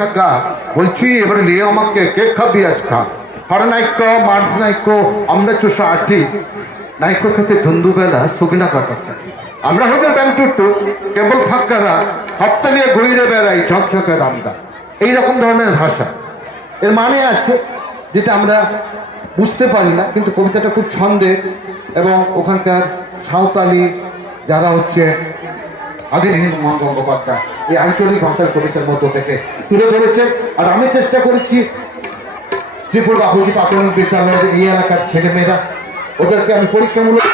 কাকা, বলছি, এবারে নিয়ে আমাকে কেক খাবি আজকা? হর নাইক্য মার্চ নাইক্য আমরা চুষো আঠি নাইক্য খেতে ধুন্দুবেলা সুগনা কাটার থাকে। আমরা হচ্ছে ব্যাংটুট্টু কেবল ফাঁকারা হপ্তা নিয়ে ঘুরে বেড়াই, ঝকঝকে রামদা। এইরকম ধরনের ভাষা। এর মানে আছে, যেটা আমরা বুঝতে পারি না, কিন্তু কবিতাটা খুব ছন্দের এবং ওখানকার সাঁওতালি, যারা হচ্ছে আগের মোহন গঙ্গোপাধ্যায়। এই আঞ্চলিক ভাষার কবিতার মধ্য থেকে তুলে ধরেছেন। আর আমি চেষ্টা করেছি শ্রীপুর বাবুজি প্রাথমিক বিদ্যালয়ের এই এলাকার ছেলেমেয়েরা, ওদেরকে আমি পরীক্ষামূলক